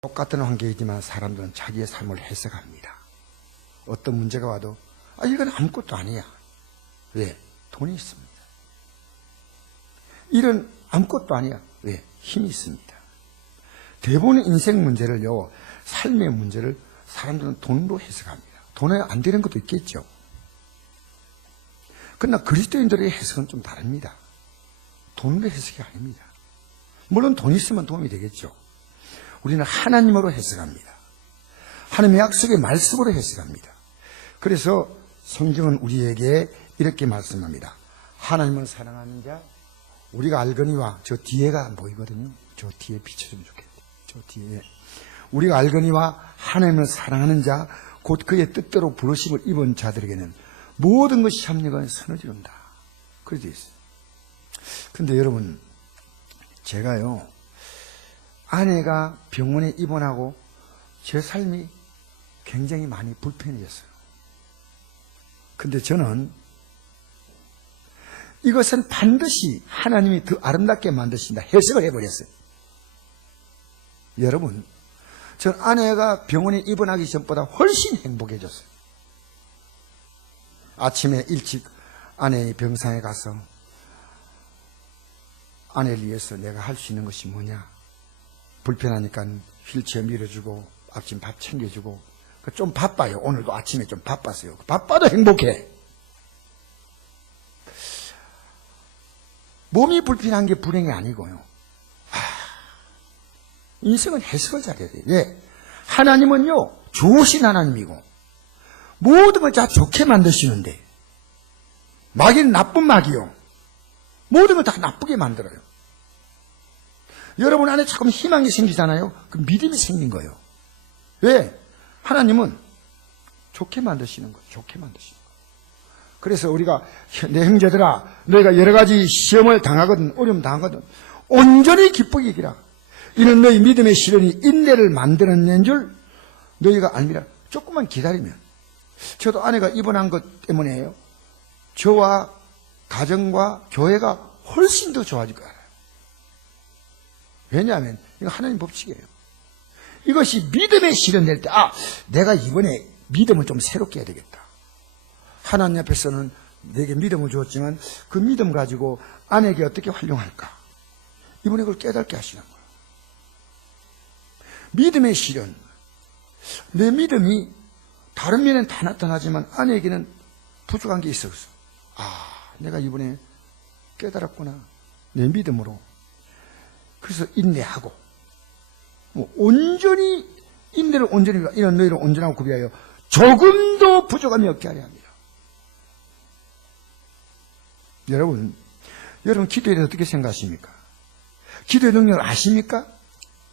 똑같은 환경이지만 사람들은 자기의 삶을 해석합니다. 어떤 문제가 와도 이건 아무것도 아니야. 왜? 돈이 있습니다. 이런 아무것도 아니야. 왜? 힘이 있습니다. 대부분의 인생 문제를요, 삶의 문제를 사람들은 돈으로 해석합니다. 돈에 안 되는 것도 있겠죠. 그러나 그리스도인들의 해석은 좀 다릅니다. 돈으로 해석이 아닙니다. 물론 돈 있으면 도움이 되겠죠. 우리는 하나님으로 해석합니다. 하나님의 약속의 말씀으로 해석합니다. 그래서 성경은 우리에게 이렇게 말씀합니다. 하나님을 사랑하는 자, 우리가 알거니와, 저 뒤에가 안 보이거든요. 저 뒤에 비춰주면 좋겠네요. 저 뒤에. 우리가 알거니와 하나님을 사랑하는 자, 곧 그의 뜻대로 부르심을 입은 자들에게는 모든 것이 협력하여 선을 이룬다. 그렇게 되어 있어요. 근데 여러분, 제가요, 아내가 병원에 입원하고 제 삶이 굉장히 많이 불편해졌어요. 근데 저는 이것은 반드시 하나님이 더 아름답게 만드신다 해석을 해버렸어요. 여러분, 전 아내가 병원에 입원하기 전보다 훨씬 행복해졌어요. 아침에 일찍 아내의 병상에 가서 아내를 위해서 내가 할 수 있는 것이 뭐냐, 불편하니까 휠체어 밀어주고 아침 밥 챙겨주고. 좀 바빠요. 오늘도 아침에 좀 바빴어요. 바빠도 행복해. 몸이 불편한 게 불행이 아니고요. 인생은 해석을 잘해야 돼요. 왜? 하나님은요, 좋으신 하나님이고 모든 걸 다 좋게 만드시는데, 마귀는 나쁜 마귀요, 모든 걸 다 나쁘게 만들어요. 여러분 안에 조금 희망이 생기잖아요. 그 믿음이 생긴 거예요. 왜? 하나님은 좋게 만드시는 거예요. 좋게 만드시는 거예요. 그래서 우리가, 내 형제들아, 너희가 여러 가지 시험을 당하거든, 어려움 당하거든, 온전히 기쁘게 여기라. 이는 너희 믿음의 시련이 인내를 만들어낸 줄 너희가 알미라. 조금만 기다리면. 저도 아내가 입원한 것 때문에요, 저와 가정과 교회가 훨씬 더 좋아질 거예요. 왜냐하면 이거 하나님 법칙이에요. 이것이 믿음의 시련 될 때, 내가 이번에 믿음을 좀 새롭게 해야 되겠다. 하나님 앞에서는 내게 믿음을 주었지만 그 믿음 가지고 아내에게 어떻게 활용할까, 이번에 그걸 깨닫게 하시는 거예요. 믿음의 시련. 내 믿음이 다른 면엔 다 나타나지만 아내에게는 부족한 게 있었어. 내가 이번에 깨달았구나, 내 믿음으로. 그래서 인내하고, 온전히, 인내를 온전히, 이런 너희를 온전하고 구비하여 조금도 부족함이 없게 하려 합니다. 여러분 기도에 대해서 어떻게 생각하십니까? 기도의 능력을 아십니까?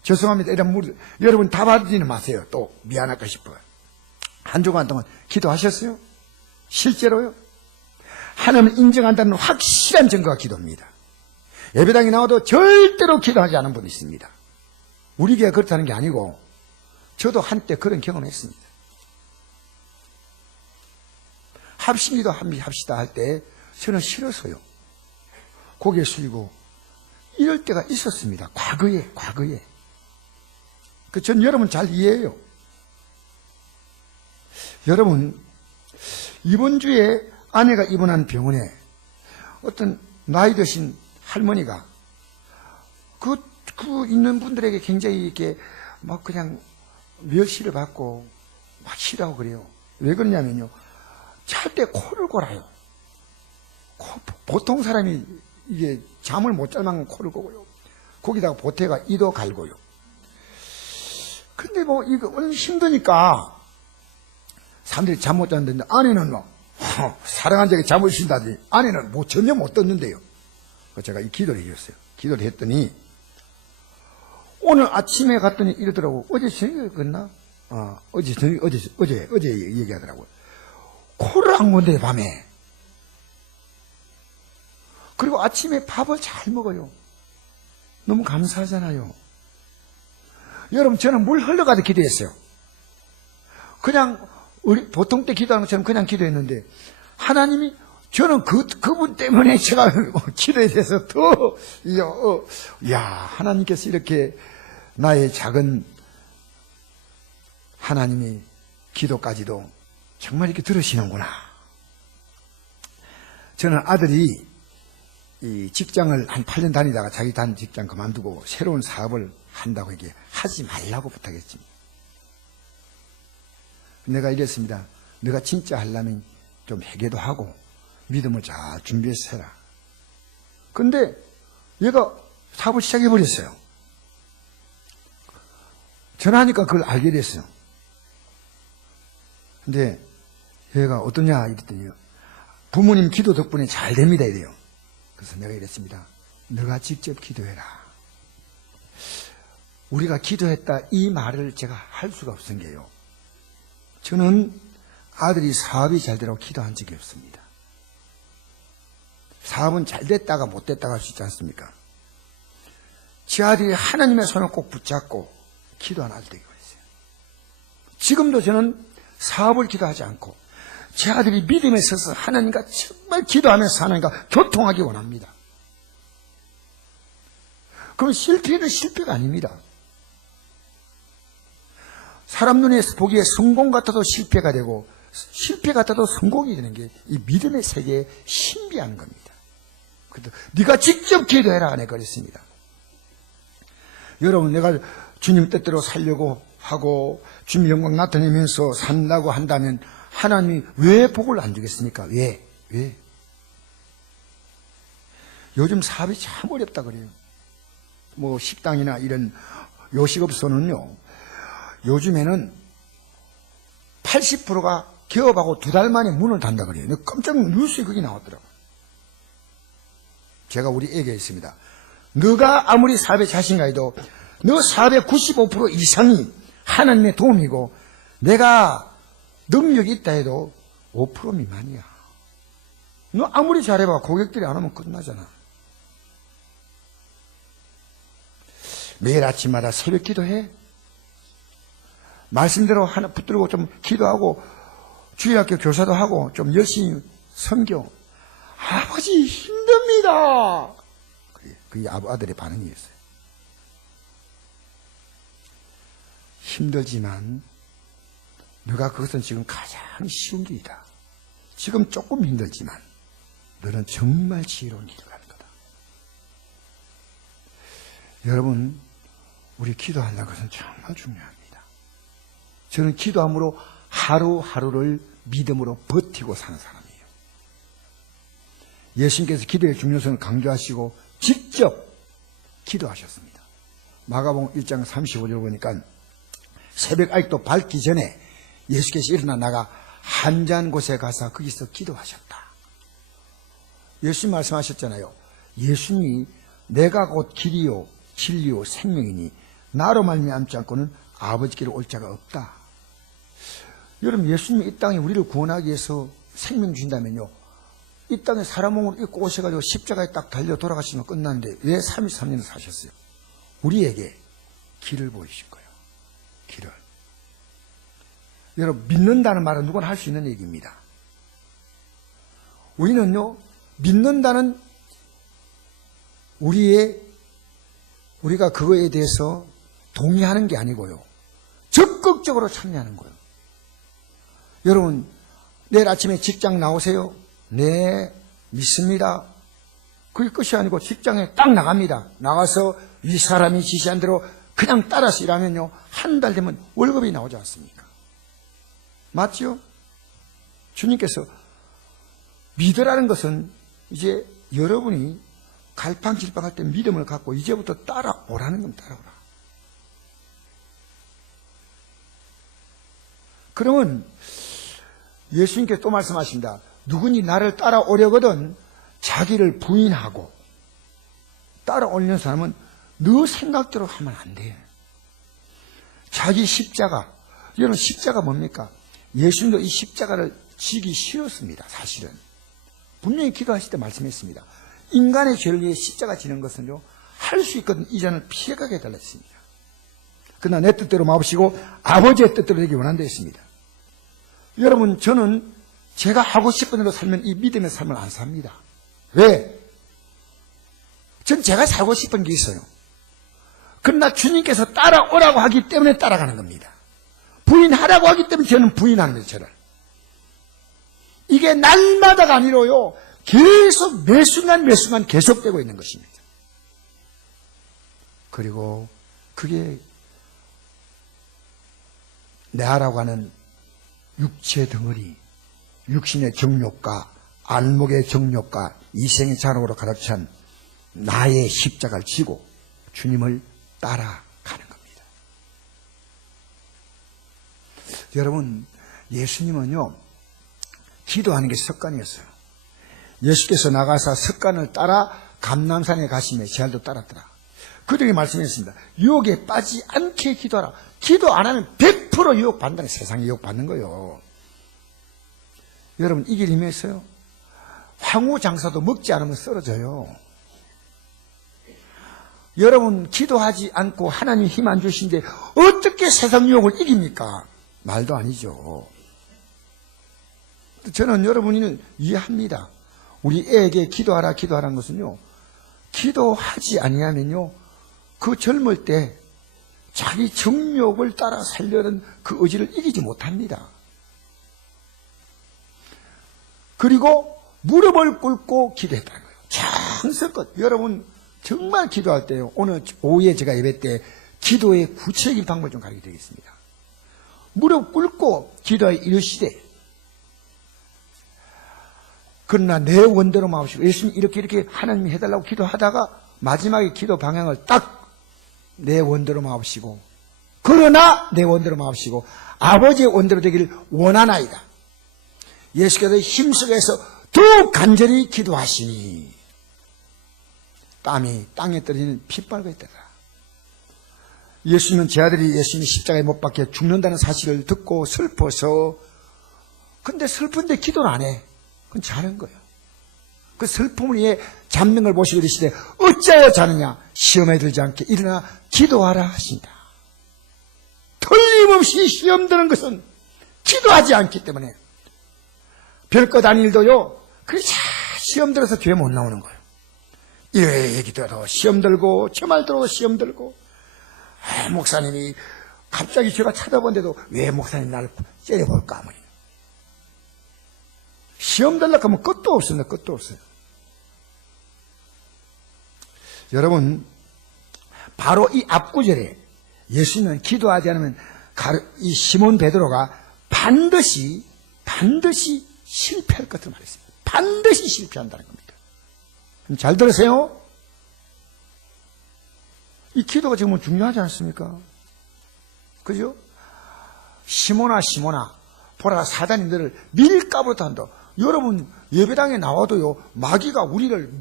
죄송합니다. 이런 물, 여러분 다 받지는 마세요. 또 미안할까 싶어요. 한 주간 동안 기도하셨어요? 실제로요? 하나님을 인정한다는 확실한 증거가 기도입니다. 예배당에 나와도 절대로 기도하지 않은 분이 있습니다. 우리 교회가 그렇다는 게 아니고 저도 한때 그런 경험을 했습니다. 합심기도 합시다 할 때 저는 싫어서요, 고개 숙이고 이럴 때가 있었습니다. 과거에. 전 여러분 잘 이해해요. 여러분, 이번 주에 아내가 입원한 병원에 어떤 나이 드신 할머니가 그 있는 분들에게 굉장히 이렇게 막 그냥 멸시를 받고 막 싫어하고 그래요. 왜 그러냐면요, 잘 때 코를 골아요. 보통 사람이 이게 잠을 못 잘 만큼 코를 고고요. 거기다가 보태가 이도 갈고요. 근데 이거 얼마나 힘드니까 사람들이 잠 못 자는데, 아내는 사랑한 자에게 잠을 쉰다더니 아내는 전혀 못 떴는데요. 제가 이 기도를 해줬어요. 기도를 했더니 오늘 아침에 갔더니 이러더라고. 어제 저녁이었나? 어제 얘기하더라고요. 코를 안 건데 밤에. 그리고 아침에 밥을 잘 먹어요. 너무 감사하잖아요. 여러분, 저는 물 흘러가듯 기도했어요. 그냥 우리 보통 때 기도하는 것처럼 그냥 기도했는데, 하나님이, 저는 그분 때문에 제가 기도에 대해서 하나님께서 이렇게 나의 작은 하나님이 기도까지도 정말 이렇게 들으시는구나. 저는 아들이 이 직장을 한 8년 다니다가 자기 다닌 직장 그만두고 새로운 사업을 한다고 이게 하지 말라고 부탁했습니다. 내가 이랬습니다. 내가 진짜 하려면 좀 회개도 하고 믿음을 잘 준비해서 해라. 근데 얘가 사업을 시작해버렸어요. 전화하니까 그걸 알게 됐어요. 근데 얘가 어떠냐 이랬더니 부모님 기도 덕분에 잘 됩니다 이래요. 그래서 내가 이랬습니다. 너가 직접 기도해라. 우리가 기도했다 이 말을 제가 할 수가 없은 게요. 저는 아들이 사업이 잘 되라고 기도한 적이 없습니다. 사업은 잘 됐다가 못 됐다가 할 수 있지 않습니까? 제 아들이 하나님의 손을 꼭 붙잡고 기도하는 아들 되기 원했어요. 지금도 저는 사업을 기도하지 않고 제 아들이 믿음에 서서 하나님과 정말 기도하면서 하나님과 교통하기 원합니다. 그럼 실패는 실패가 아닙니다. 사람 눈에 보기에 성공 같아도 실패가 되고 실패 같아도 성공이 되는 게 이 믿음의 세계의 신비한 겁니다. 그래도 네가 직접 기도해라 내가 그랬습니다. 여러분 내가 주님 뜻대로 살려고 하고 주님 영광 나타내면서 산다고 한다면 하나님이 왜 복을 안 주겠습니까? 왜? 요즘 사업이 참 어렵다 그래요. 뭐 식당이나 이런 요식업소는요. 요즘에는 80%가 개업하고 2달 만에 문을 닫는다 그래요. 깜짝 뉴스에 그게 나왔더라고요. 제가 우리 얘기했습니다. 너가 아무리 사업에 자신가해도 너 사업의 95% 이상이 하나님의 도움이고 내가 능력이 있다 해도 5% 미만이야. 너 아무리 잘해봐 고객들이 안 오면 끝나잖아. 매일 아침마다 새벽 기도해. 말씀대로 하나 붙들고 좀 기도하고 주일학교 교사도 하고 좀 열심히 섬겨. 아버지 힘듭니다. 그게 아들의 반응이었어요. 힘들지만 너가 그것은 지금 가장 쉬운 길이다. 지금 조금 힘들지만 너는 정말 지혜로운 길을 가는 거다. 여러분 우리 기도하는 것은 정말 중요합니다. 저는 기도함으로 하루하루를 믿음으로 버티고 사는 사람이에요. 예수님께서 기도의 중요성을 강조하시고 직접 기도하셨습니다. 마가복음 1장 35절 보니까 새벽 아직도 밝기 전에 예수께서 일어나 나가 한잔 곳에 가서 거기서 기도하셨다. 예수님 말씀하셨잖아요. 예수님이 내가 곧 길이요 진리요 생명이니 나로 말미암지 않고는 아버지께로 올 자가 없다. 여러분 예수님이 이 땅에 우리를 구원하기 위해서 생명 주신다면요. 이 땅에 사람 몸을 입고 오셔가지고 십자가에 딱 달려 돌아가시면 끝나는데 왜 33년을 사셨어요? 우리에게 길을 보이실 거예요. 길을. 여러분 믿는다는 말은 누구나 할 수 있는 얘기입니다. 우리는요 믿는다는 우리가 그거에 대해서 동의하는 게 아니고요 적극적으로 참여하는 거예요. 여러분 내일 아침에 직장 나오세요? 네 믿습니다. 그게 끝이 아니고 직장에 딱 나갑니다. 나가서 이 사람이 지시한 대로 그냥 따라서 일하면요 한 달 되면 월급이 나오지 않습니까? 맞죠? 주님께서 믿으라는 것은 이제 여러분이 갈팡질팡할 때 믿음을 갖고 이제부터 따라오라는 겁니다. 따라오라. 그러면 예수님께서 또 말씀하십니다. 누구니 나를 따라오려거든 자기를 부인하고 따라오려는 사람은 너 생각대로 하면 안 돼. 자기 십자가. 여러분 십자가 뭡니까? 예수님도 이 십자가를 지기 싫었습니다. 사실은. 분명히 기도하실 때 말씀했습니다. 인간의 죄를 위해 십자가 지는 것은요 할 수 있거든 이전을 피해가게 해달라 했습니다. 그러나 내 뜻대로 마옵시고 아버지의 뜻대로 되기 원한다 했습니다. 여러분 저는 제가 하고 싶은 대로 살면 이 믿음의 삶을 안 삽니다. 왜? 전 제가 살고 싶은 게 있어요. 그러나 주님께서 따라오라고 하기 때문에 따라가는 겁니다. 부인하라고 하기 때문에 저는 부인하는 거예요, 저를. 이게 날마다가 아니로요. 계속 매 순간 계속되고 있는 것입니다. 그리고 그게 내하라고 하는 육체 덩어리, 육신의 정욕과 안목의 정욕과 이생의 자랑으로 가득 찬 나의 십자가를 지고 주님을 따라가는 겁니다. 여러분, 예수님은요, 기도하는 게 습관이었어요. 예수께서 나가서 습관을 따라 감람산에 가시며 제알도 따랐더라. 그들이 말씀했습니다. 유혹에 빠지지 않게 기도하라. 기도 안 하면 100% 유혹받는다는, 세상에 유혹받는 거예요. 여러분, 이길 힘이 있어요. 황후 장사도 먹지 않으면 쓰러져요. 여러분, 기도하지 않고 하나님 힘 안 주신데 어떻게 세상 유혹을 이깁니까? 말도 아니죠. 저는 여러분을 이해합니다. 우리 애에게 기도하라는 것은요, 기도하지 아니하면요, 그 젊을 때 자기 정욕을 따라 살려는 그 의지를 이기지 못합니다. 그리고 무릎을 꿇고 기도했다는 거예요. 정성껏. 여러분, 정말 기도할 때요, 오늘 오후에 제가 예배 때 기도의 구체적인 방법을 좀 가르쳐 드리겠습니다. 무릎 꿇고 기도에 이르시되, 그러나 내 원대로 마옵시고, 예수님 이렇게 하나님이 해달라고 기도하다가 마지막에 기도 방향을 딱 내 원대로 마옵시고, 그러나 내 원대로 마옵시고 아버지의 원대로 되기를 원하나이다. 예수께서 힘쓰게해서 더욱 간절히 기도하시니 땀이 땅에 떨어지는 핏발과 있더라. 예수님은 제 아들이 예수님이 십자가에 못 박혀 죽는다는 사실을 듣고 슬퍼서, 근데 슬픈데 기도를 안 해. 그건 자는 거예요. 그 슬픔을 위해 잡는 걸 보시고 이르시되 어찌하여 자느냐, 시험에 들지 않게 일어나 기도하라 하신다. 틀림없이 시험 드는 것은 기도하지 않기 때문에. 별것 아닌 일도요, 그래 시험 들어서 교회 못 나오는 거예요. 이래 기도하다가 시험 들고 저 말 들어도 시험 들고, 목사님이 갑자기 제가 찾아본데도 왜 목사님 나를 째려볼까 하면 시험 들려고 하면 끝도 없습니다. 끝도 없어요. 여러분, 바로 이 앞구절에 예수님은 기도하지 않으면 이 시몬 베드로가 반드시 실패할 것을 말했습니다. 반드시 실패한다는 겁니다. 잘 들으세요. 이 기도가 지금은 중요하지 않습니까? 그죠? 시몬아 보라, 사단이 너를 밀가부터 한다. 여러분, 예배당에 나와도요, 마귀가 우리를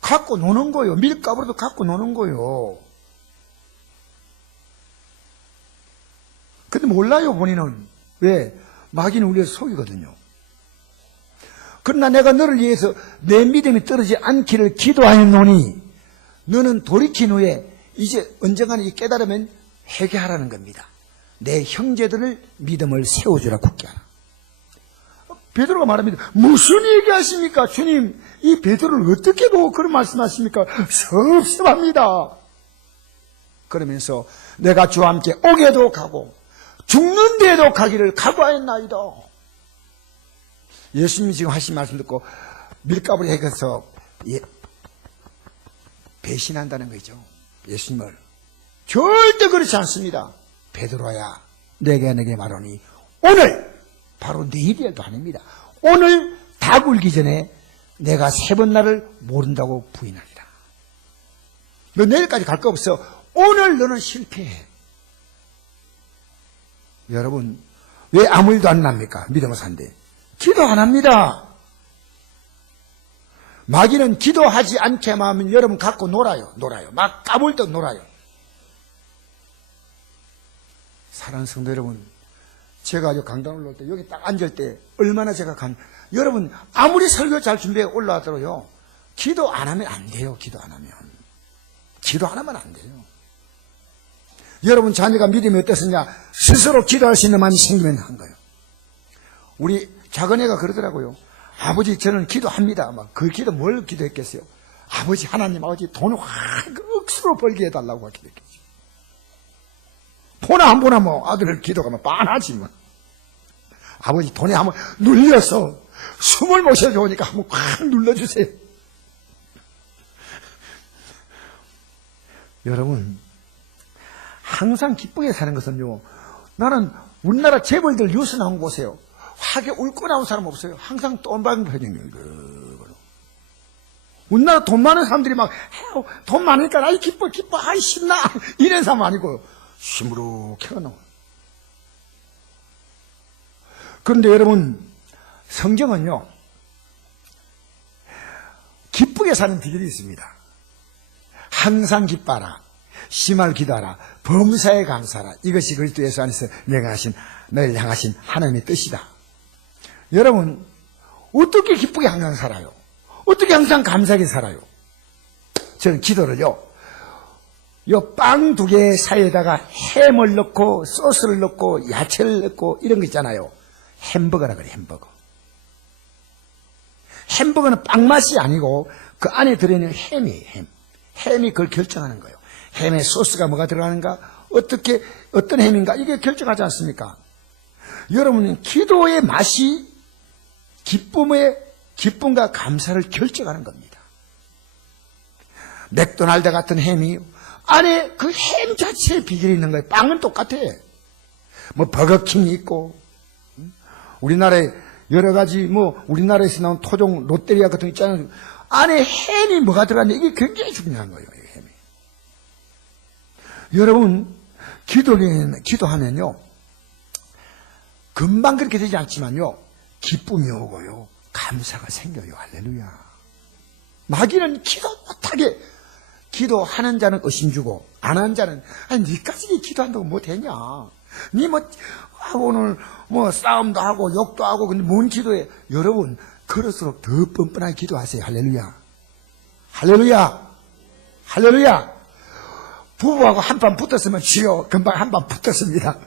갖고 노는 거예요. 밀가부로도 갖고 노는 거예요. 근데 몰라요, 본인은. 왜? 마귀는 우리를 속이거든요. 그러나 내가 너를 위해서 내 믿음이 떨어지지 않기를 기도하였노니 너는 돌이킨 후에 이제 언젠가는 깨달으면 회개하라는 겁니다. 내 형제들을 믿음을 세워주라, 굳게 하라. 베드로가 말합니다. 무슨 얘기하십니까? 주님, 이 베드로를 어떻게 보고 그런 말씀하십니까? 섭섭합니다. 그러면서 내가 주와 함께 옥에도 가고 죽는 데에도 가기를 각오하였나이다. 예수님이 지금 하신 말씀 듣고 밀가부리 해서 배신한다는 거죠. 예수님을. 절대 그렇지 않습니다. 베드로야, 내게 말하니 오늘, 바로 내일이라도 아닙니다. 오늘 닭 울기 전에 내가 3번 나를 모른다고 부인하리라. 너 내일까지 갈 거 없어. 오늘 너는 실패해. 여러분, 왜 아무 일도 안 납니까? 믿음을 산대. 기도 안 합니다. 마귀는 기도하지 않게 하면 여러분 갖고 놀아요. 막 까불듯 놀아요. 사랑하는 성도 여러분, 제가 강단 올라올 때 여기 딱 앉을 때 얼마나 제가 여러분 아무리 설교 잘 준비해 올라왔더라도요, 기도 안 하면 안 돼요. 기도 안 하면 안 돼요. 여러분 자녀가 믿음이 어떻느냐, 스스로 기도할 수 있는 마음이 생기면 한 거예요. 우리 작은애가 그러더라고요. 아버지, 저는 기도합니다. 막 그 기도 뭘 기도했겠어요? 아버지, 하나님 아버지 돈을 확 억수로 벌게 해달라고 기도했겠죠. 보나 안 보나 뭐 아들 기도가 뭐 빤하지 뭐. 아버지 돈에 한번 눌려서 숨을 못 쉬어 좋으니까 한번 꽉 눌러주세요. 여러분, 항상 기쁘게 사는 것은요, 나는 우리나라 재벌들 뉴스 나온 거 보세요. 화게 울고 나온 사람 없어요. 항상 돈 받은 표정이에요. 우리나라 돈 많은 사람들이 막, 돈 많으니까, 아이, 기뻐, 아이, 신나. 이런 사람 아니고, 시무룩해가 나와요. 그런데 여러분, 성경은요, 기쁘게 사는 비결이 있습니다. 항상 기뻐하라, 심할 기도하라, 범사에 감사하라. 이것이 그리스도 예수 안에서 내가 하신, 너를 향하신 하나님의 뜻이다. 여러분, 어떻게 기쁘게 항상 살아요? 어떻게 항상 감사하게 살아요? 저는 기도를요, 요 빵 2개 사이에다가 햄을 넣고 소스를 넣고 야채를 넣고 이런 거 있잖아요. 햄버거라 그래, 햄버거. 햄버거는 빵 맛이 아니고 그 안에 들어있는 햄이에요, 햄. 햄이 그걸 결정하는 거예요. 햄에 소스가 뭐가 들어가는가, 어떻게, 어떤 햄인가, 이게 결정하지 않습니까? 여러분은 기도의 맛이 기쁨과 감사를 결정하는 겁니다. 맥도날드 같은 햄이 안에 그 햄 자체에 비결이 있는 거예요. 빵은 똑같아. 뭐 버거킹이 있고, 우리나라에 여러 가지 뭐 우리나라에서 나온 토종 롯데리아 같은 거 있잖아요. 안에 햄이 뭐가 들어갔는데 이게 굉장히 중요한 거예요. 이 햄이. 여러분, 기도하면요, 금방 그렇게 되지 않지만요, 기쁨이 오고요, 감사가 생겨요. 할렐루야. 마귀는 기도 못하게, 기도하는 자는 의심 주고 안 하는 자는, 아니 니까지 기도한다고 못했냐, 니 뭐 오늘 뭐 싸움도 하고 욕도 하고, 근데 뭔 기도해. 여러분, 그럴수록 더 뻔뻔하게 기도하세요. 할렐루야. 할렐루야. 할렐루야. 부부하고 한판 붙었으면 주여, 금방 한판 붙었습니다.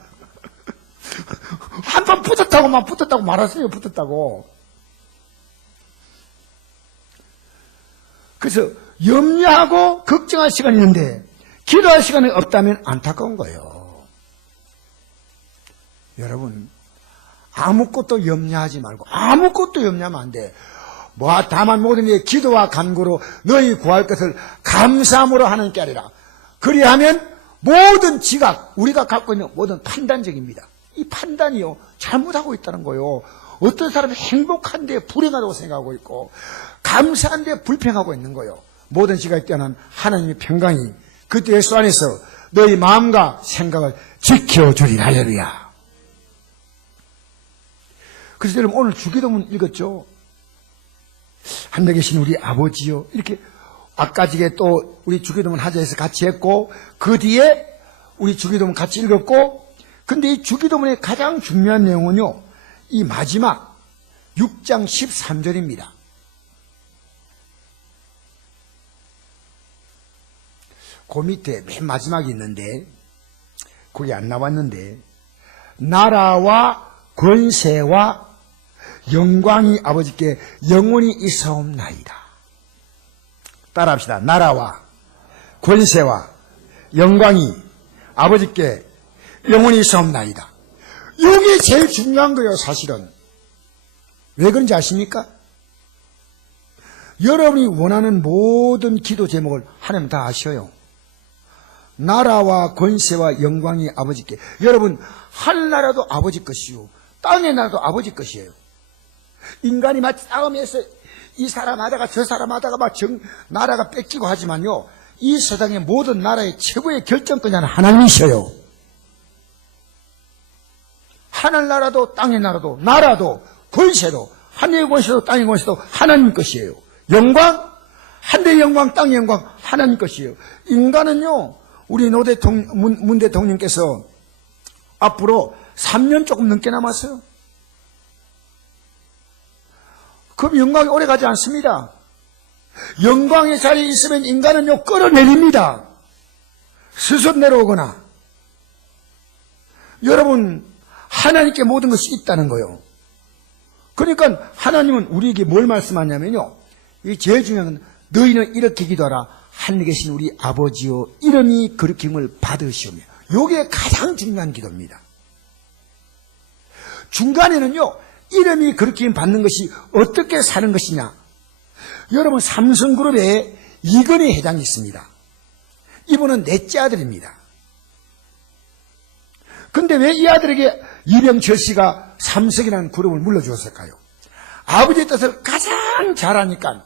한판 붙었다고 말하세요. 붙었다고. 그래서 염려하고 걱정할 시간이 있는데 기도할 시간이 없다면 안타까운 거예요. 여러분, 아무것도 염려하지 말고, 아무것도 염려하면 안 돼. 다만 모든 게 기도와 간구로 너희 구할 것을 감사함으로 하는 게 아니라, 그리하면 모든 지각, 우리가 갖고 있는 모든 판단적입니다. 이 판단이요, 잘못하고 있다는 거예요. 어떤 사람이 행복한데 불행하다고 생각하고 있고, 감사한데 불평하고 있는 거예요. 모든 지각이 뛰어난 하나님의 평강이 그때 예수 안에서 너희 마음과 생각을 지켜주리라. 할렐루야. 그래서 여러분, 오늘 주기도문 읽었죠? 하늘에 계신 우리 아버지요, 이렇게 아까지게 또 우리 주기도문 하자에서 같이 했고, 그 뒤에 우리 주기도문 같이 읽었고, 근데 이 주기도문의 가장 중요한 내용은요, 이 마지막 6장 13절입니다. 그 밑에 맨 마지막에 있는데, 거기 안 나왔는데, 나라와 권세와 영광이 아버지께 영원히 있사옵나이다. 따라합시다. 나라와 권세와 영광이 아버지께 영원히 있사옵나이다. 이게 제일 중요한 거예요, 사실은. 왜 그런지 아십니까? 여러분이 원하는 모든 기도 제목을 하나님 다 아셔요. 나라와 권세와 영광이 아버지께. 여러분, 하늘나라도 아버지 것이요, 땅의 나라도 아버지 것이에요. 인간이 막 싸움에서 이 사람 하다가 저 사람 하다가 막 나라가 뺏기고 하지만요, 이 세상의 모든 나라의 최고의 결정권자는 하나님이셔요. 하늘나라도 땅의 나라도 권세도, 하늘의 권세도 땅의 권세도 하나님 것이에요. 영광, 하늘의 영광, 땅의 영광 하나님 것이에요. 인간은요, 우리 문 대통령께서 앞으로 3년 조금 넘게 남았어요. 그럼 영광이 오래 가지 않습니다. 영광의 자리에 있으면 인간은요, 끌어내립니다. 스스로 내려오거나. 여러분, 하나님께 모든 것이 있다는 거예요. 그러니까 하나님은 우리에게 뭘 말씀하냐면요, 이 제일 중요한 건, 너희는 이렇게 기도하라. 하늘에 계신 우리 아버지요, 이름이 거룩힘을 받으시오며 요게 가장 중요한 기도입니다. 중간에는요, 이름이 그렇게 받는 것이 어떻게 사는 것이냐. 여러분, 삼성그룹에 이건희 회장이 있습니다. 이분은 넷째 아들입니다. 근데 왜 이 아들에게 이병철 씨가 삼성이라는 그룹을 물려주었을까요? 아버지의 뜻을 가장 잘하니까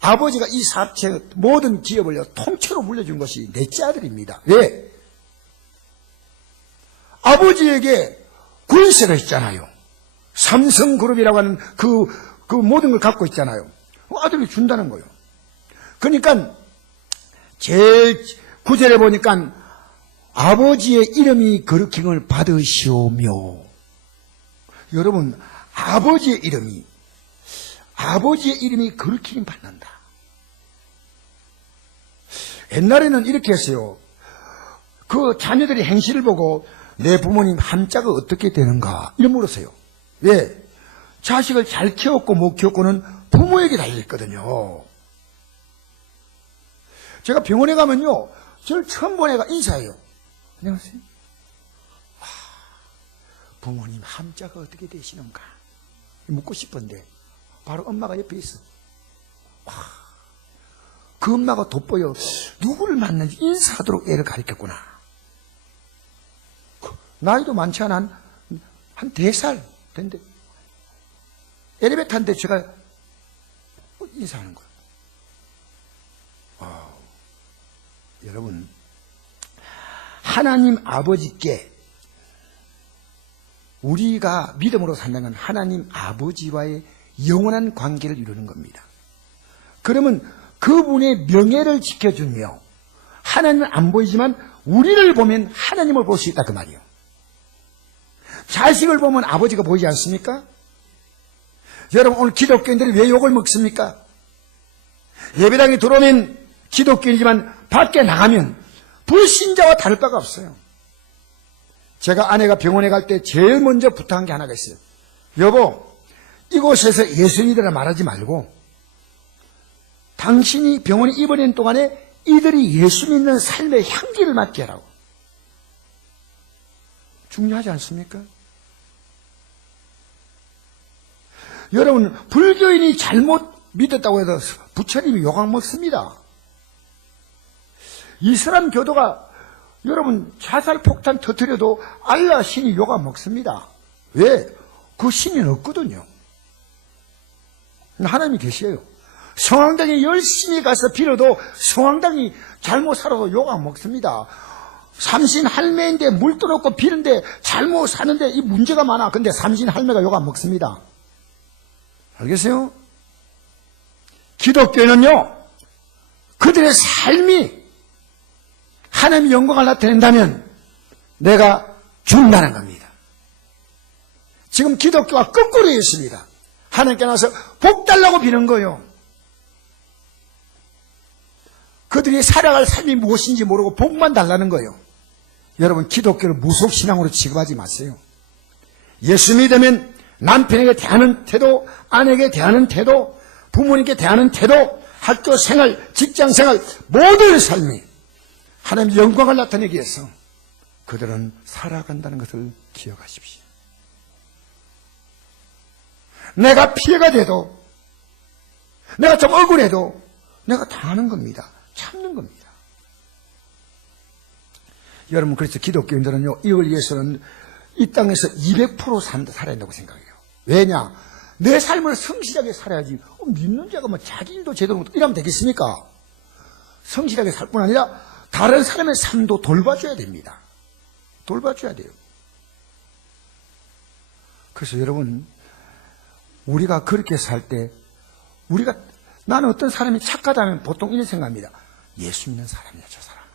아버지가 이 사업체 모든 기업을 통째로 물려준 것이 넷째 아들입니다. 왜? 아버지에게 군세를 했잖아요. 삼성그룹이라고 하는 그 모든 걸 갖고 있잖아요. 아들이 준다는 거예요. 그러니까 제일 구절에 보니까 아버지의 이름이 거룩힘을 받으시오며. 여러분, 아버지의 이름이 거룩힘 받는다. 옛날에는 이렇게 했어요. 그 자녀들이 행실을 보고 내 부모님 한자가 어떻게 되는가 이런 물었어요. 왜? 자식을 잘 키웠고 못 키웠고는 부모에게 달려있거든요. 제가 병원에 가면요, 저를 처음 본 애가 인사해요. 안녕하세요. 부모님 함자가 어떻게 되시는가 묻고 싶은데 바로 엄마가 옆에 있어. 그 엄마가 돋보여 누구를 만나는지 인사하도록 애를 가르쳤구나. 나이도 많지 않아. 한 4살 된대. 엘리베이터 탄데 제가 인사하는 거예요. 여러분, 하나님 아버지께 우리가 믿음으로 산다는 건 하나님 아버지와의 영원한 관계를 이루는 겁니다. 그러면 그분의 명예를 지켜주며 하나님은 안 보이지만 우리를 보면 하나님을 볼 수 있다 그 말이에요. 자식을 보면 아버지가 보이지 않습니까? 여러분, 오늘 기독교인들이 왜 욕을 먹습니까? 예배당에 들어오면 기독교인이지만 밖에 나가면 불신자와 다를 바가 없어요. 제가 아내가 병원에 갈 때 제일 먼저 부탁한 게 하나가 있어요. 여보, 이곳에서 예수 믿으라 말하지 말고 당신이 병원에 입원한 동안에 이들이 예수 믿는 삶의 향기를 맡게 하라고. 중요하지 않습니까? 여러분, 불교인이 잘못 믿었다고 해서 부처님이 욕 안 먹습니다. 이슬람 교도가 여러분 자살 폭탄 터뜨려도 알라 신이 욕 안 먹습니다. 왜? 그 신이 없거든요. 하나님이 계셔요. 성황당에 열심히 가서 빌어도 성황당이 잘못 살아도 욕 안 먹습니다. 삼신 할매인데 물 떠놓고 비는데 잘못 사는데 이 문제가 많아. 근데 삼신 할매가 욕 안 먹습니다. 알겠어요? 기독교는요, 그들의 삶이 하나님의 영광을 나타낸다면 내가 준다는 겁니다. 지금 기독교가 거꾸로 있습니다. 하나님께 나와서 복 달라고 비는 거예요. 그들이 살아갈 삶이 무엇인지 모르고 복만 달라는 거예요. 여러분, 기독교를 무속신앙으로 취급하지 마세요. 예수 믿으면 남편에게 대하는 태도, 아내에게 대하는 태도, 부모님께 대하는 태도, 학교 생활, 직장 생활, 모든 삶이 하나님의 영광을 나타내기 위해서 그들은 살아간다는 것을 기억하십시오. 내가 피해가 돼도, 내가 좀 억울해도 내가 다 하는 겁니다. 참는 겁니다. 여러분, 그래서 기독교인들은요, 이걸 위해서는 이 땅에서 200% 살아야 된다고 생각해요. 왜냐? 내 삶을 성실하게 살아야지. 믿는 자가 뭐 자기 일도 제대로 못 이러면 되겠습니까? 성실하게 살 뿐 아니라 다른 사람의 삶도 돌봐줘야 됩니다. 돌봐줘야 돼요. 그래서 여러분, 우리가 그렇게 살 때, 나는 어떤 사람이 착하다면 보통 이런 생각합니다. 예수 믿는 사람이야, 저 사람은.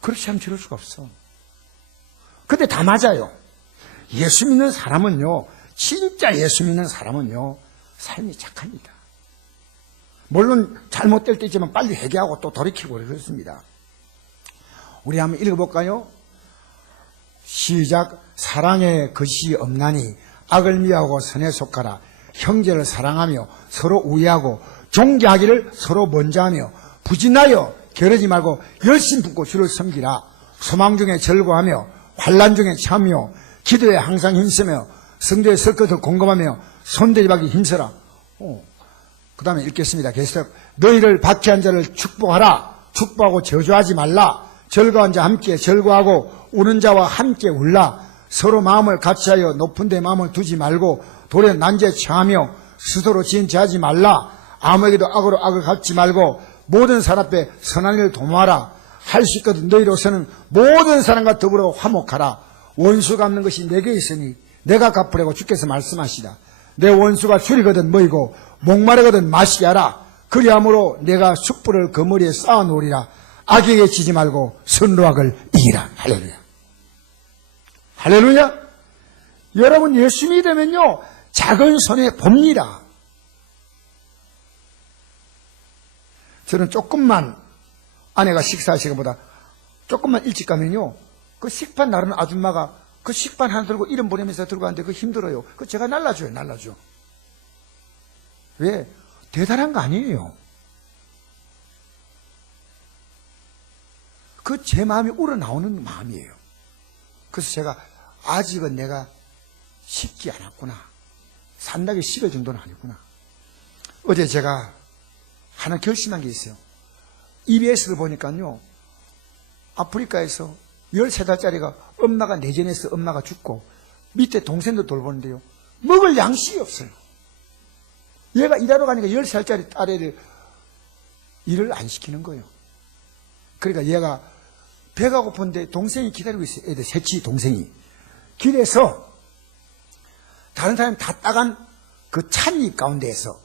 그렇지 하면 저럴 수가 없어. 근데 다 맞아요. 예수 믿는 사람은요, 진짜 예수 믿는 사람은요, 삶이 착합니다. 물론 잘못될 때 있지만 빨리 회개하고 또 돌이키고 그렇습니다. 우리 한번 읽어볼까요? 시작. 사랑의 것이 없나니 악을 미워하고 선에 속하라. 형제를 사랑하며 서로 우애하고 존경하기를 서로 먼저 하며 부진하여 게으르지 말고 열심 품고 주를 섬기라. 소망 중에 절구하며 환난 중에 참으며 기도에 항상 힘쓰며 성도에 설것을 공감하며 손대입하기 힘써라. 그 다음에 읽겠습니다. 계속 너희를 박해한 자를 축복하라. 축복하고 저주하지 말라. 절거한 자 함께 절거하고 우는 자와 함께 울라. 서로 마음을 같이하여 높은 데 마음을 두지 말고 돌에 난제 처하며 스스로 지은 죄하지 말라. 아무에게도 악으로 악을 갚지 말고 모든 사람 앞에 선한 일을 도모하라. 할 수 있거든 너희로서는 모든 사람과 더불어 화목하라. 원수 갚는 것이 내게 있으니 내가 갚으려고 주께서 말씀하시다. 내 원수가 줄이거든 모이고 목마르거든 마시게 하라. 그리함으로 내가 숯불을 그 머리에 쌓아 놓으리라. 악에게 지지 말고 선로 악을 이기라. 할렐루야. 할렐루야. 여러분 예수 믿으면요 작은 손에 봅니다. 저는 조금만 아내가 식사할 시간보다 조금만 일찍 가면요 그 식판 나르는 아줌마가 그 식판 하나 들고 이름 보내면서 들고 가는데 그거 힘들어요. 그거 제가 날라줘요. 날라줘. 왜? 대단한 거 아니에요. 그 제 마음이 우러나오는 마음이에요. 그래서 제가 아직은 내가 식지 않았구나. 산다기 식을 정도는 아니구나. 어제 제가 하나 결심한 게 있어요. EBS를 보니까요 아프리카에서 13달짜리가 엄마가 내전해서 엄마가 죽고 밑에 동생도 돌보는데요 먹을 양식이 없어요. 얘가 일하러 가니까 13살짜리 딸애를 일을 안 시키는 거예요. 그러니까 얘가 배가 고픈데 동생이 기다리고 있어요. 애들 셋이 동생이 길에서 다른 사람이 다 따간 그 찻잎 가운데에서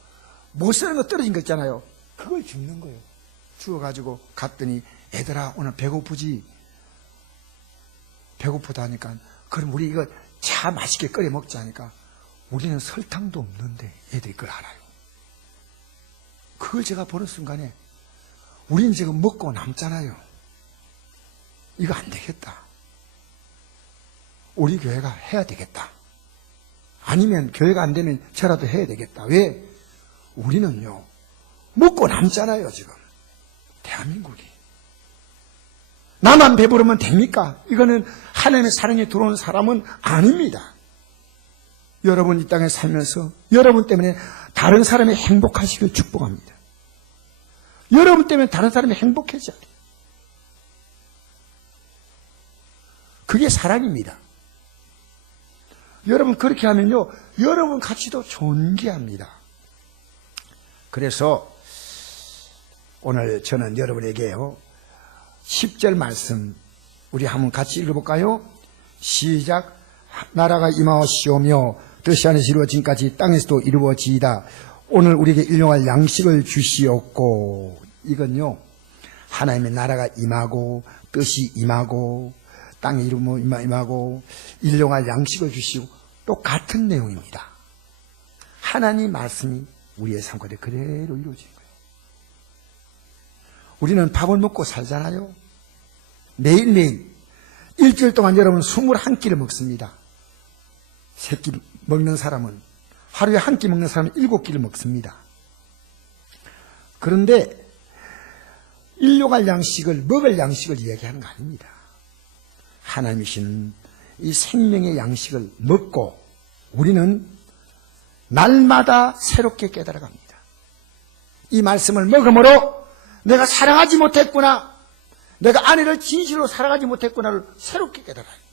못 쓰는 거 떨어진 거 있잖아요. 그걸 줍는 거예요. 주워가지고 갔더니 애들아 오늘 배고프지? 배고프다 하니까 그럼 우리 이거 차 맛있게 끓여 먹자 하니까 우리는 설탕도 없는데 애들이 그걸 알아요. 그걸 제가 보는 순간에 우리는 지금 먹고 남잖아요. 이거 안 되겠다. 우리 교회가 해야 되겠다. 아니면 교회가 안 되면 저라도 해야 되겠다. 왜? 우리는요 먹고 남잖아요. 지금 대한민국이 나만 배부르면 됩니까? 이거는 하나님의 사랑에 들어온 사람은 아닙니다. 여러분 이 땅에 살면서 여러분 때문에 다른 사람이 행복하시길 축복합니다. 여러분 때문에 다른 사람이 행복해져야 돼요. 그게 사랑입니다. 여러분 그렇게 하면요 여러분 가치도 존귀합니다. 그래서 오늘 저는 여러분에게요 10절 말씀 우리 한번 같이 읽어볼까요? 시작. 나라가 임하옵시오며 뜻이 하늘에서 이루어진까지 땅에서도 이루어지이다. 오늘 우리에게 일용할 양식을 주시옵고. 이건요 하나님의 나라가 임하고 뜻이 임하고 땅에 임하고 일용할 양식을 주시고 똑같은 내용입니다. 하나님 말씀이 우리의 삶 가운데 그대로 이루어진 거예요. 우리는 밥을 먹고 살잖아요. 매일매일 일주일 동안 여러분 21끼를 먹습니다. 세 끼 먹는 사람은 하루에 한 끼 먹는 사람은 7끼를 먹습니다. 그런데 일용할 양식을 먹을 양식을 이야기하는 거 아닙니다. 하나님이신 이 생명의 양식을 먹고 우리는 날마다 새롭게 깨달아갑니다. 이 말씀을 먹음으로 내가 사랑하지 못했구나, 내가 아내를 진실로 사랑하지 못했구나를 새롭게 깨달아요.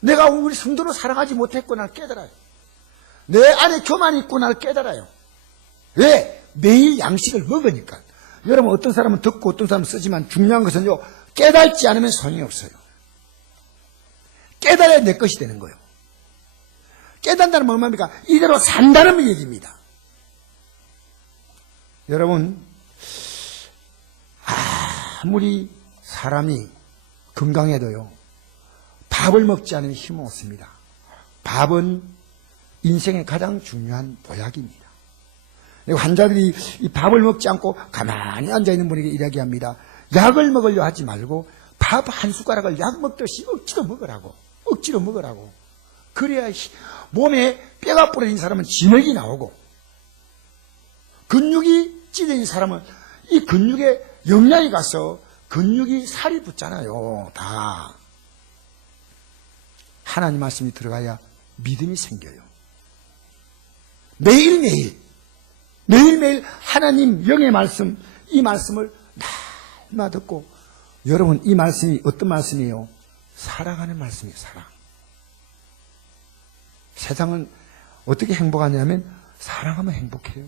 내가 우리 성도를 사랑하지 못했구나를 깨달아요. 내 안에 교만이 있구나를 깨달아요. 왜? 매일 양식을 먹으니까. 여러분 어떤 사람은 듣고 어떤 사람은 쓰지만 중요한 것은요 깨달지 않으면 소용이 없어요. 깨달아야 내 것이 되는 거예요. 깨닫는다는 건 뭡니까? 이대로 산다는 얘기입니다. 여러분 아무리 사람이 건강해도요 밥을 먹지 않으면 힘은 없습니다. 밥은 인생의 가장 중요한 보약입니다. 환자들이 이 밥을 먹지 않고 가만히 앉아있는 분에게 이야기합니다. 약을 먹으려 하지 말고 밥 한 숟가락을 약 먹듯이 억지로 먹으라고. 그래야 몸에 뼈가 부러진 사람은 진흙이 나오고 근육이 찢어진 사람은 이 근육에 영양이 가서 근육이 살이 붙잖아요. 다. 하나님 말씀이 들어가야 믿음이 생겨요. 매일매일 하나님 영의 말씀, 이 말씀을 날마다 듣고, 여러분 이 말씀이 어떤 말씀이에요? 사랑하는 말씀이에요. 사랑. 세상은 어떻게 행복하냐면 사랑하면 행복해요.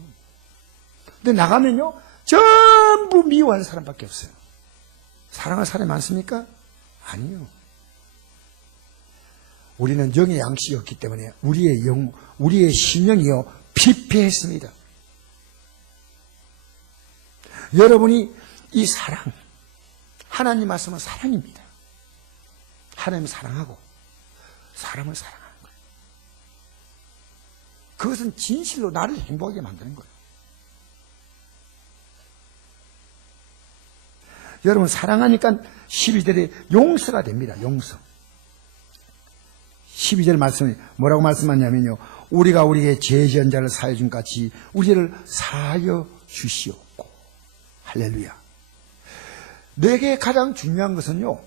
근데 나가면요 전부 미워하는 사람밖에 없어요. 사랑할 사람이 많습니까? 아니요. 우리는 영의 양식이 없기 때문에 우리의 심령이요 피폐했습니다. 여러분이 이 사랑, 하나님 말씀은 사랑입니다. 하나님을 사랑하고 사람을 사랑하는 거예요. 그것은 진실로 나를 행복하게 만드는 거예요. 여러분 사랑하니까 12절에 용서가 됩니다. 용서. 12절 말씀이 뭐라고 말씀하냐면요, 우리가 우리에게 죄지은 자를 사하여 준 같이 우리를 사하여 주시옵고. 할렐루야. 내게 가장 중요한 것은요,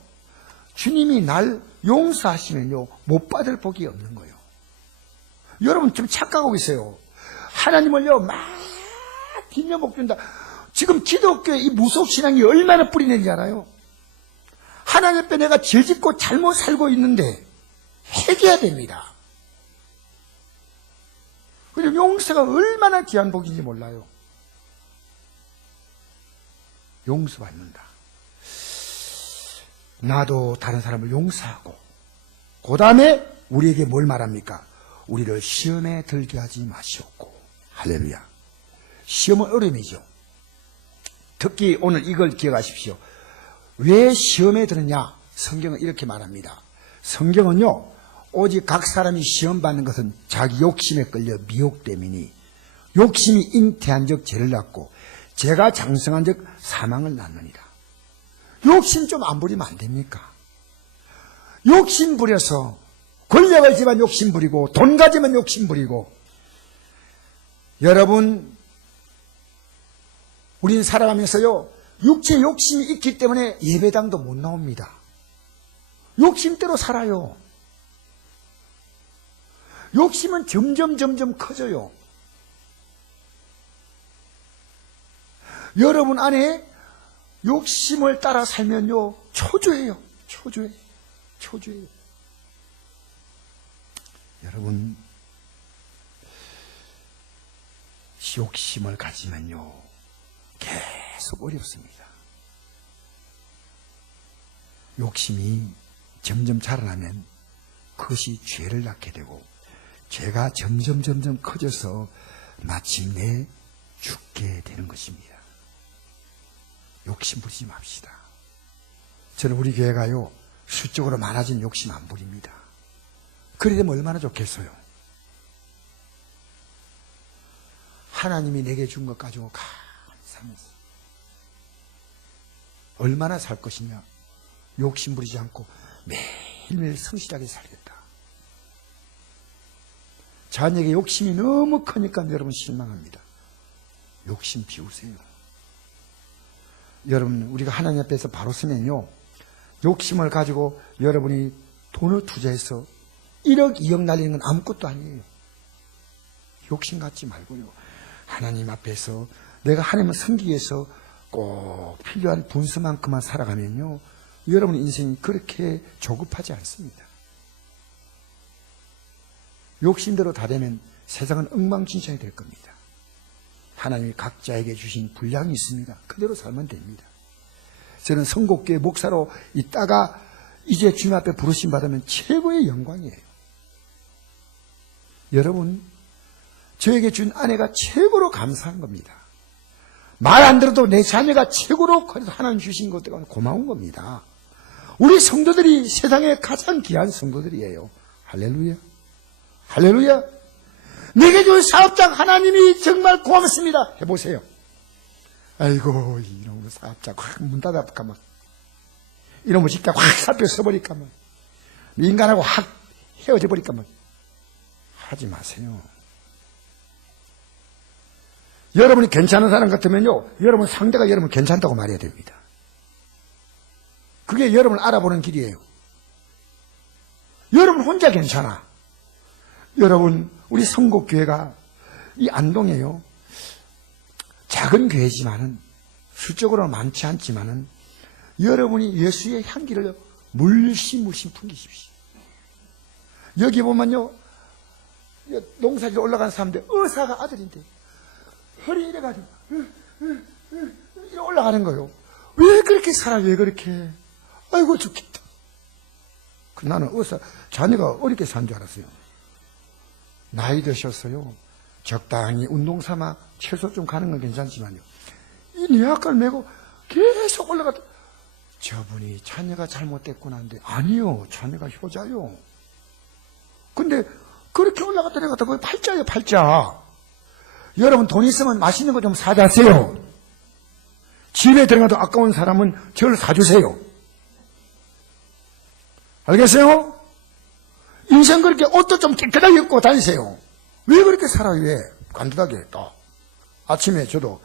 주님이 날 용서하시면요 못 받을 복이 없는 거예요. 여러분 좀 착각하고 있어요. 하나님을요 막 뒷면목 준다. 지금 기독교의 이 무속신앙이 얼마나 뿌리는지 알아요? 하나님 앞에 내가 죄짓고 잘못 살고 있는데 회개해야 됩니다. 그리고 용서가 얼마나 귀한 복인지 몰라요. 용서받는다. 나도 다른 사람을 용서하고, 그 다음에 우리에게 뭘 말합니까? 우리를 시험에 들게 하지 마시옵고. 할렐루야. 시험은 어려움이죠. 특히 오늘 이걸 기억하십시오. 왜 시험에 드느냐? 성경은 이렇게 말합니다. 성경은요, 오직 각 사람이 시험 받는 것은 자기 욕심에 끌려 미혹됨이니, 욕심이 잉태한 적 죄를 낳고 죄가 장성한 적 사망을 낳느니라. 욕심 좀 안 부리면 안 됩니까? 욕심 부려서 권력을 집안 욕심 부리고 돈 가지면 욕심 부리고. 여러분, 우리는 살아가면서요 육체 욕심이 있기 때문에 예배당도 못 나옵니다. 욕심대로 살아요. 욕심은 점점 커져요. 여러분 안에 욕심을 따라 살면요 초조해요. 초조해요. 여러분, 욕심을 가지면요 계속 어렵습니다. 욕심이 점점 자라나면 그것이 죄를 낳게 되고, 죄가 점점 커져서 마침내 죽게 되는 것입니다. 욕심 부리지 맙시다. 저는 우리 교회가요 수적으로 많아진 욕심 안 부립니다. 그래 되면 얼마나 좋겠어요. 하나님이 내게 준 것 가지고 가만히 살면서 얼마나 살 것이냐. 욕심 부리지 않고 매일매일 성실하게 살겠다. 자녀에게 욕심이 너무 크니까 여러분 실망합니다. 욕심 비우세요. 여러분, 우리가 하나님 앞에서 바로 서면요 욕심을 가지고 여러분이 돈을 투자해서 1억 2억 날리는 건 아무것도 아니에요. 욕심 갖지 말고요, 하나님 앞에서 내가 하나님을 섬기기 위해서 꼭 필요한 분수만큼만 살아가면요 여러분 인생이 그렇게 조급하지 않습니다. 욕심대로 다 되면 세상은 엉망진창이 될 겁니다. 하나님이 각자에게 주신 분량이 있습니다. 그대로 살면 됩니다. 저는 성곡교회 목사로 있다가 이제 주님 앞에 부르심 받으면 최고의 영광이에요. 여러분, 저에게 준 아내가 최고로 감사한 겁니다. 말 안 들어도 내 자녀가 최고로 하나님 주신 것 때문에 고마운 겁니다. 우리 성도들이 세상에 가장 귀한 성도들이에요. 할렐루야. 할렐루야. 내게 준 사업장 하나님이 정말 고맙습니다. 해보세요. 아이고, 이놈의 사업장 확 문 닫아볼까 막, 이놈의 집값 확 살펴 써버릴까 막, 인간하고 확 헤어져 버릴까 막. 하지 마세요. 여러분이 괜찮은 사람 같으면요 여러분 상대가 여러분 괜찮다고 말해야 됩니다. 그게 여러분을 알아보는 길이에요. 여러분 혼자 괜찮아. 여러분, 우리 성곡교회가 이 안동에요. 작은 교회지만은, 수적으로 많지 않지만은, 여러분이 예수의 향기를 물씬 풍기십시오. 여기 보면요, 농사지로 올라간 사람들, 의사가 아들인데, 허리 이래가지고, 이래 올라가는 거예요. 왜 그렇게 살아, 왜 그렇게. 아이고, 죽겠다. 나는 의사, 자녀가 어렵게 산 줄 알았어요. 나이 드셨어요. 적당히 운동 삼아 최소 좀 가는 건 괜찮지만요. 이 뇌약을 메고 계속 올라갔다. 저분이 자녀가 잘못됐구나 하는데, 아니요, 자녀가 효자요. 근데 그렇게 올라갔다 내려갔다 거의 팔자예요, 팔자. 여러분 돈 있으면 맛있는 거 좀 사자세요. 집에 들어가도 아까운 사람은 저를 사주세요. 알겠어요? 인생 그렇게 옷도 좀 깨끗하게 입고 다니세요. 왜 그렇게 살아요? 왜? 간단하게 또. 아침에 저도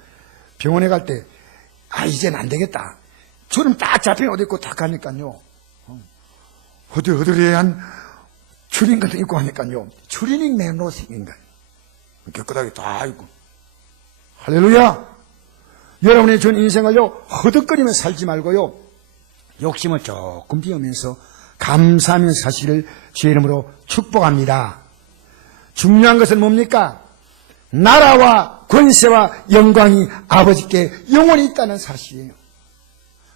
병원에 갈 때, 이젠 안 되겠다. 주름 딱 잡힌 옷 입고 딱 가니까요. 허들허들한 추리닝 같은 거 입고 하니까요. 추리닝 맨으로 생긴 거예요. 깨끗하게 다 입고. 할렐루야! 여러분의 전 인생을요, 허덕거리며 살지 말고요, 욕심을 조금 비우면서 감사하며 사실을 주의 이름으로 축복합니다. 중요한 것은 뭡니까? 나라와 권세와 영광이 아버지께 영원히 있다는 사실이에요.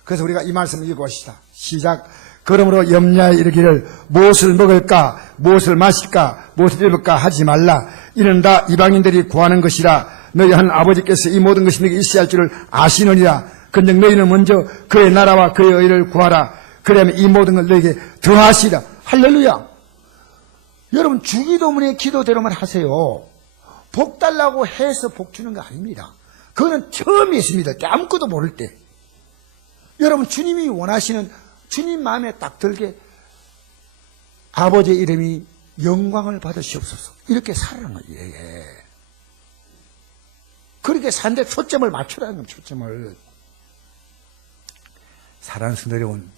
그래서 우리가 이 말씀을 읽어봅시다. 시작. 그러므로 염려에 이르기를 무엇을 먹을까, 무엇을 마실까, 무엇을 입을까 하지 말라. 이는 다 이방인들이 구하는 것이라. 너희 한 아버지께서 이 모든 것이 너희에게 있어야 할 줄을 아시느니라. 근데 너희는 먼저 그의 나라와 그의 의를 구하라. 그러면 이 모든 걸 너희에게 더하시라. 할렐루야. 여러분, 주기도문의 기도대로만 하세요. 복 달라고 해서 복 주는 거 아닙니다. 그거는 처음에 있습니다. 아무것도 모를 때. 여러분, 주님이 원하시는, 주님 마음에 딱 들게 아버지의 이름이 영광을 받으시옵소서. 이렇게 살아가는 거예요. 예. 그렇게 사는데 초점을 맞추라는 겁니다. 초점을. 사랑하는 성도 여러분,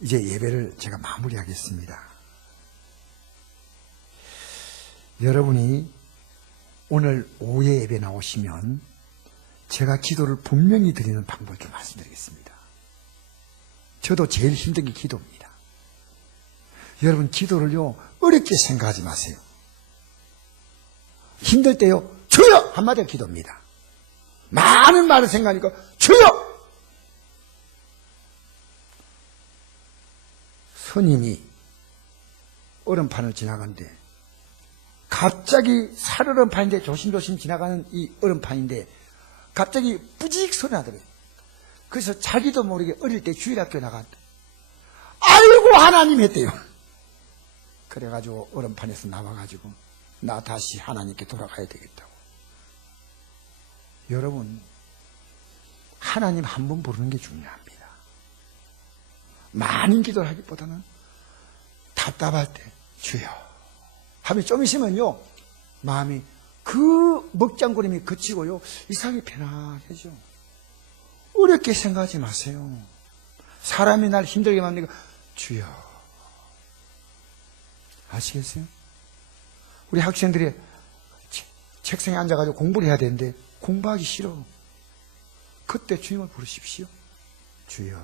이제 예배를 제가 마무리하겠습니다. 여러분이 오늘 오후에 예배 나오시면 제가 기도를 분명히 드리는 방법을 좀 말씀드리겠습니다. 저도 제일 힘든 게 기도입니다. 여러분, 기도를요, 어렵게 생각하지 마세요. 힘들 때요, 주여! 한마디가 기도입니다. 많은 말을 생각하니까, 주여! 스님이 얼음판을 지나가는데, 갑자기 살얼음판인데 조심조심 지나가는 이 얼음판인데, 갑자기 뿌직 소리 나더래요. 그래서 자기도 모르게 어릴 때 주일학교 나갔다. 아이고, 하나님 했대요. 그래가지고 얼음판에서 나와가지고 나 다시 하나님께 돌아가야 되겠다고. 여러분, 하나님 한 번 부르는 게 중요합니다. 많은 기도를 하기보다는 답답할 때 주여 하면 좀 있으면요, 마음이 그 먹장구름이 그치고요, 이상이 편안해져. 어렵게 생각하지 마세요. 사람이 날 힘들게 만드니까 주여. 아시겠어요? 우리 학생들이 책상에 앉아가지고 공부를 해야 되는데 공부하기 싫어. 그때 주님을 부르십시오. 주여.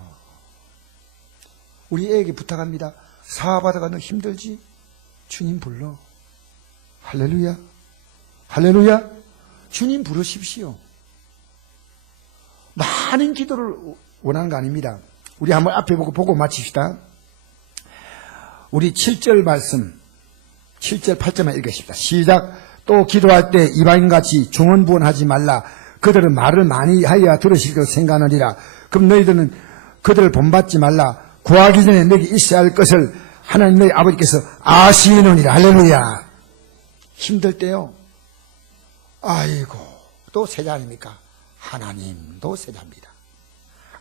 우리 애에게 부탁합니다. 사업하다가 너 힘들지? 주님 불러. 할렐루야. 할렐루야. 주님 부르십시오. 많은 기도를 원하는 거 아닙니다. 우리 한번 앞에 보고 마칩시다. 우리 7절 말씀, 7절 8절만 읽으십시다. 시작. 또 기도할 때 이방인같이 중언부언하지 말라. 그들은 말을 많이 하여야 들으실 것 생각하느니라. 그럼 너희들은 그들을 본받지 말라. 구하기 전에 너에게 있어야 할 것을 하나님 너희 아버지께서 아시느니라. 할렐루야. 힘들 때요, 아이고, 또 세자 아닙니까? 하나님도 세자입니다.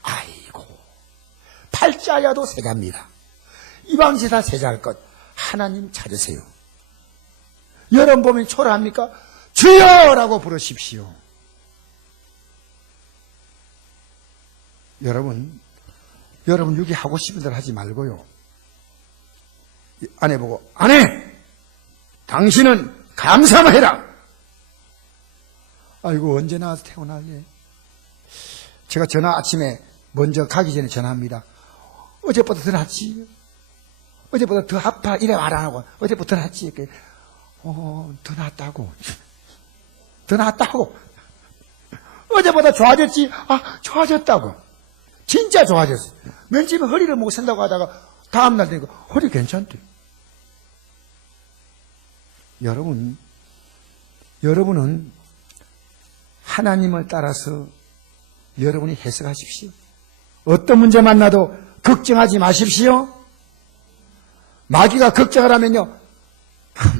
아이고, 팔자야도 세자입니다. 이방지 다 세자할 것, 하나님 찾으세요. 여러분 보면 초라합니까? 주여라고 부르십시오. 여러분, 여러분 유기하고 싶은 대로 하지 말고요. 아내 보고, 아내! 당신은 감사만 해라! 아이고, 언제 나와서 태어날래? 제가 전화 아침에 먼저 가기 전에 전화합니다. 어제보다 더 낫지? 어제보다 더 아파? 이래 말 안 하고, 어제보다 더 낫지? 이렇게, 더 낫다고. 더 낫다고. 어제보다 좋아졌지? 아, 좋아졌다고. 진짜 좋아졌어. 맨 처음에 허리를 못 쓴다고 하다가 다음날 되니까 허리 괜찮대. 여러분은 하나님을 따라서 여러분이 해석하십시오. 어떤 문제 만나도 걱정하지 마십시오. 마귀가 걱정을 하면요,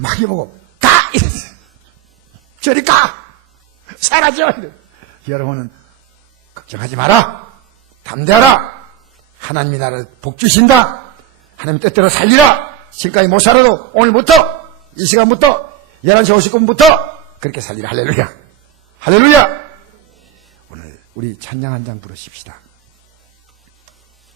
마귀 보고 가! 저리 가! 사라져! 여러분은 걱정하지 마라. 담대하라. 하나님이 나를 복 주신다. 하나님 뜻대로 살리라. 지금까지 못 살아도 오늘부터, 이 시간부터 11시 50분부터 그렇게 살리라. 할렐루야. 할렐루야. 오늘 우리 찬양 한 장 부르십시다.